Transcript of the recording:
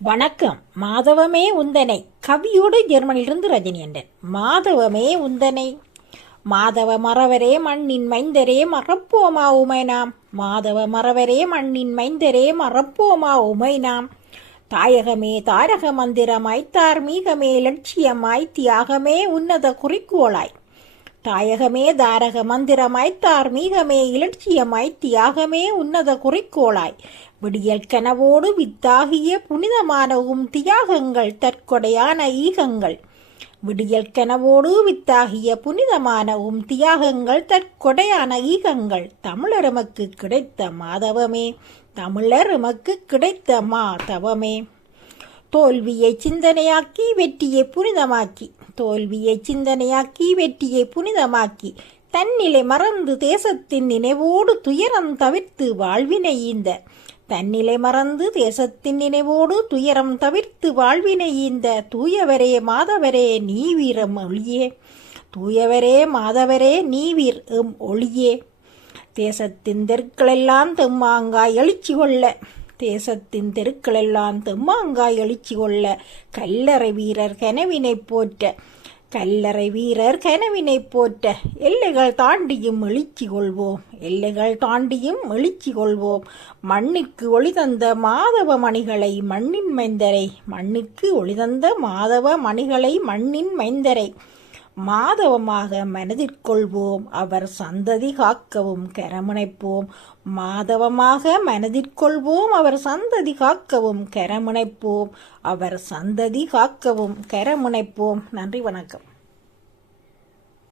வணக்கம். மாதவமே உந்தனை. கவியோடு ஜெர்மனியிலிருந்து ரஜினி என்றன் மாதவமே உந்தனை. மாதவ மறவரே மண்ணின் மைந்தரே மறப்போமா உமை நாம். மாதவ மறவரே மண்ணின் மைந்தரே மறப்போமா உமை நாம். தாயகமே தாரக மந்திரமாய் தார்மீகமே லட்சியமாய் தியாகமே உன்னத குறிக்கோளாய். தாயகமே தாரக மந்திரமாய் தார்மீகமே இலட்சியமாய் தியாகமே உன்னத குறிக்கோளாய். விடியல் கனவோடு வித்தாகிய புனிதமானவும் தியாகங்கள் தற்கொடையான ஈகங்கள். விடியல் கனவோடு வித்தாகிய புனிதமானவும் தியாகங்கள் தற்கொடையான ஈகங்கள். தமிழர் எமக்கு கிடைத்த மாதவமே தமிழர் எமக்கு கிடைத்த மாதவமே. தோல்வியை சிந்தனையாக்கி வெற்றியை புனிதமாக்கி தோல்வியை சிந்தனையாக்கி வெற்றியை புனிதமாக்கி தன்னிலை மறந்து தேசத்தின் நினைவோடு துயரம் தவிர்த்து வாழ்வினை ஈந்த தன்னிலை மறந்து தேசத்தின் நினைவோடு துயரம் தவிர்த்து வாழ்வினை இந்த தூயவரே மாதவரே நீ வீரம் ஒளியே. தூயவரே மாதவரே நீ வீர் எம் ஒளியே. தேசத்தின் தெருக்களெல்லாம் தெம்மாங்காய் எழுச்சி கொள்ள. தேசத்தின் தெருக்களெல்லாம் தெம்மாங்காய் எழுச்சி கொள்ள. கல்லறை வீரர் கனவினை போற்ற. கல்லறை வீரர் கனவினை போற்ற எல்லைகள் தாண்டியும் எழுச்சி கொள்வோம். எல்லைகள் தாண்டியும் எழுச்சி கொள்வோம். மண்ணுக்கு ஒளி தந்த மாதவ மணிகளை மண்ணின் மைந்தரை. மண்ணுக்கு ஒளி தந்த மாதவ மணிகளை மண்ணின் மைந்தரை. மாதவமாக மனதிற்கொள்வோம் அவர் சந்ததி காக்கவும் கரமுனைப்போம். மாதவமாக மனதிற்கொள்வோம் அவர் சந்ததி காக்கவும் கரமுனைப்போம். அவர் சந்ததி காக்கவும் கரமுனைப்போம். நன்றி வணக்கம்.